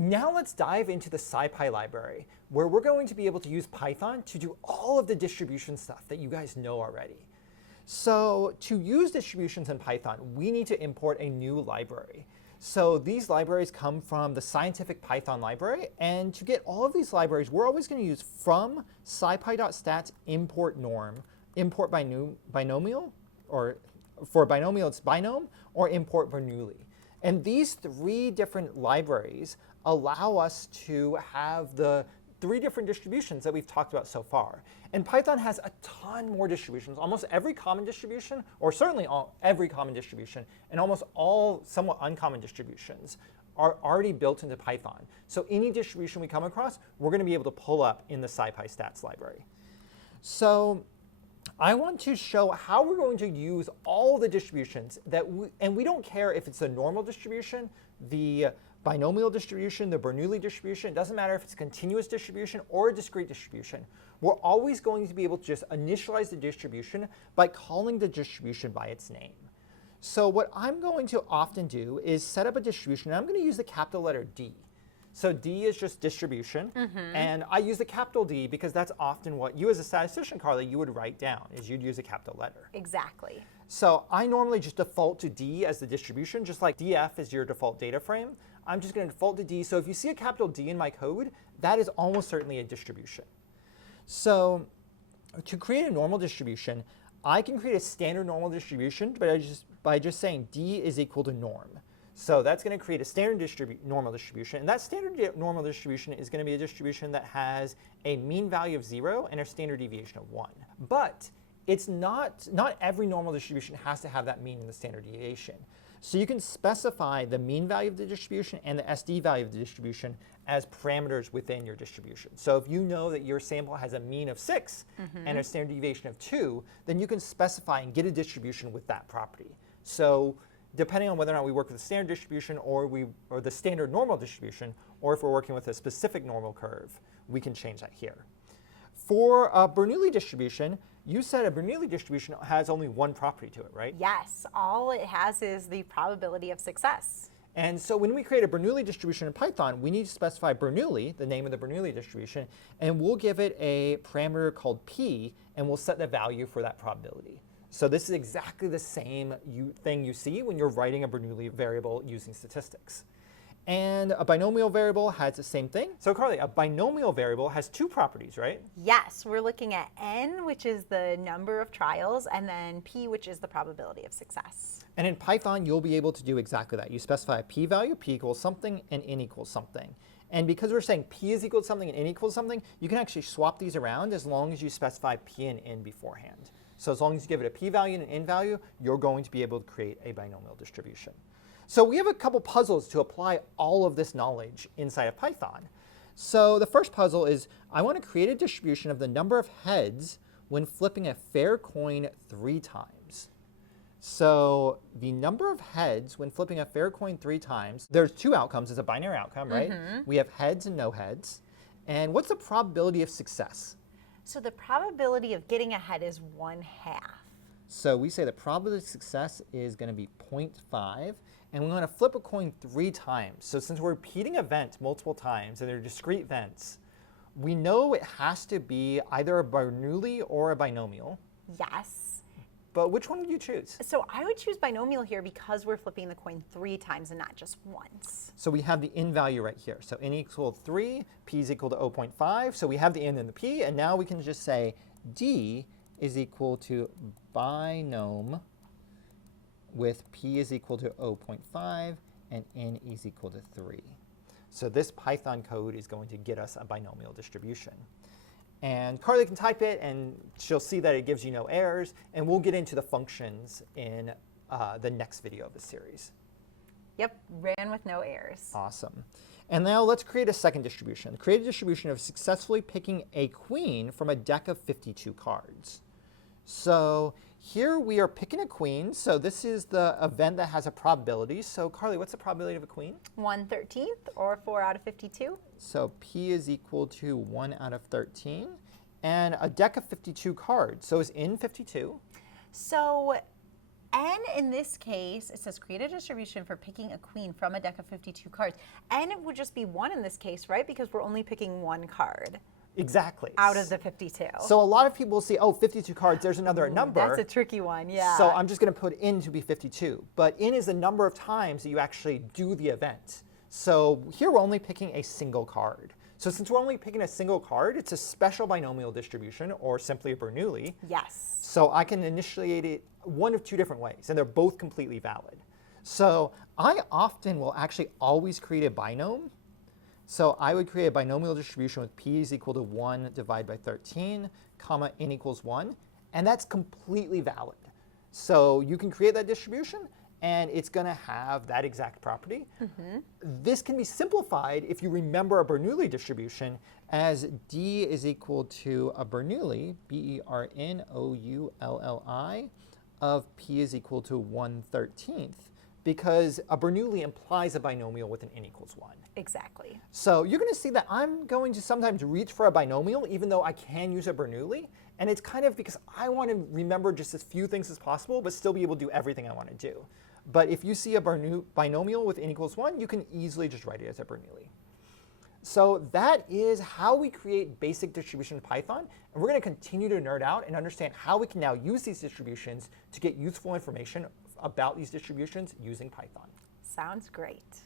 Now let's dive into the SciPy library, where we're going to be able to use Python to do all of the distribution stuff that you guys know already. So to use distributions in Python, we need to import a new library. So these libraries come from the Scientific Python library, and to get all of these libraries, we're always going to use from scipy.stats import norm, import binomial, or for binomial it's binome, or import Bernoulli. And these three different libraries allow us to have the three different distributions that we've talked about so far. And Python has a ton more distributions. Almost every common distribution, or certainly every common distribution, and almost all somewhat uncommon distributions are already built into Python. So any distribution we come across, we're going to be able to pull up in the SciPy stats library. So I want to show how we're going to use all the distributions and we don't care if it's a normal distribution, the binomial distribution, the Bernoulli distribution. It doesn't matter if it's a continuous distribution or a discrete distribution. We're always going to be able to just initialize the distribution by calling the distribution by its name. So what I'm going to often do is set up a distribution, and I'm going to use the capital letter D. So D is just distribution, and I use the capital D because that's often what you as a statistician, Carly, you would write down, is you'd use a capital letter. Exactly. So I normally just default to D as the distribution, just like DF is your default data frame. I'm just going to default to D. So if you see a capital D in my code, that is almost certainly a distribution. So to create a normal distribution, I can create a standard normal distribution by just saying D is equal to norm. So that's going to create a standard normal distribution. And that standard normal distribution is going to be a distribution that has a mean value of 0 and a standard deviation of 1. But it's not every normal distribution has to have that mean and the standard deviation. So you can specify the mean value of the distribution and the SD value of the distribution as parameters within your distribution. So if you know that your sample has a mean of 6 and a standard deviation of 2, then you can specify and get a distribution with that property. So depending on whether or not we work with the standard distribution or the standard normal distribution, or if we're working with a specific normal curve, we can change that here. For a Bernoulli distribution, you said a Bernoulli distribution has only one property to it, right? Yes, all it has is the probability of success. And so when we create a Bernoulli distribution in Python, we need to specify Bernoulli, the name of the Bernoulli distribution, and we'll give it a parameter called p, and we'll set the value for that probability. So this is exactly the same thing you see when you're writing a Bernoulli variable using statistics. And a binomial variable has the same thing. So Carly, a binomial variable has two properties, right? Yes, we're looking at n, which is the number of trials, and then p, which is the probability of success. And in Python, you'll be able to do exactly that. You specify a p-value, p equals something, and n equals something. And because we're saying p is equal to something and n equals something, you can actually swap these around as long as you specify p and n beforehand. So as long as you give it a p-value and an n-value, you're going to be able to create a binomial distribution. So we have a couple puzzles to apply all of this knowledge inside of Python. So the first puzzle is I want to create a distribution of the number of heads when flipping a fair coin 3 times. So the number of heads when flipping a fair coin 3 times, there's two outcomes. It's a binary outcome, right? We have heads and no heads. And what's the probability of success? So the probability of getting ahead is 1/2. So we say the probability of success is going to be 0.5. And we want to flip a coin 3 times. So since we're repeating events multiple times and they're discrete events, we know it has to be either a Bernoulli or a binomial. Yes. But which one would you choose? So I would choose binomial here because we're flipping the coin 3 times and not just once. So we have the n value right here. So n equals 3, p is equal to 0.5. So we have the n and the p, and now we can just say d is equal to binom with p is equal to 0.5 and n is equal to 3. So this Python code is going to get us a binomial distribution. And Carly can type it, and she'll see that it gives you no errors, and we'll get into the functions in the next video of the series. Yep, ran with no errors. Awesome. And now let's create a second distribution. Create a distribution of successfully picking a queen from a deck of 52 cards. So here we are picking a queen. So this is the event that has a probability. So Carly, what's the probability of a queen? 1/13 or 4 out of 52. So p is equal to 1 out of 13. And a deck of 52 cards. So is n 52? So N in this case, it says create a distribution for picking a queen from a deck of 52 cards. N would just be 1 in this case, right? Because we're only picking 1 card Exactly. out of the 52. So a lot of people will see, oh, 52 cards, there's another number. That's a tricky one, yeah. So I'm just going to put in to be 52. But in is the number of times that you actually do the event. So here we're only picking a single card. So since we're only picking a single card, it's a special binomial distribution, or simply a Bernoulli. Yes. So I can initiate it one of 2 different ways, and they're both completely valid. So I often will actually always create a binom. So I would create a binomial distribution with p is equal to 1 divided by 13, comma, n equals 1, and that's completely valid. So you can create that distribution, and it's going to have that exact property. This can be simplified if you remember a Bernoulli distribution as D is equal to a Bernoulli, B-E-R-N-O-U-L-L-I, of P is equal to 1/13, because a Bernoulli implies a binomial with an n equals 1. Exactly. So you're going to see that I'm going to sometimes reach for a binomial, even though I can use a Bernoulli. And it's kind of because I want to remember just as few things as possible, but still be able to do everything I want to do. But if you see a binomial with n equals 1, you can easily just write it as a Bernoulli. So that is how we create basic distribution in Python. And we're going to continue to nerd out and understand how we can now use these distributions to get useful information about these distributions using Python. Sounds great.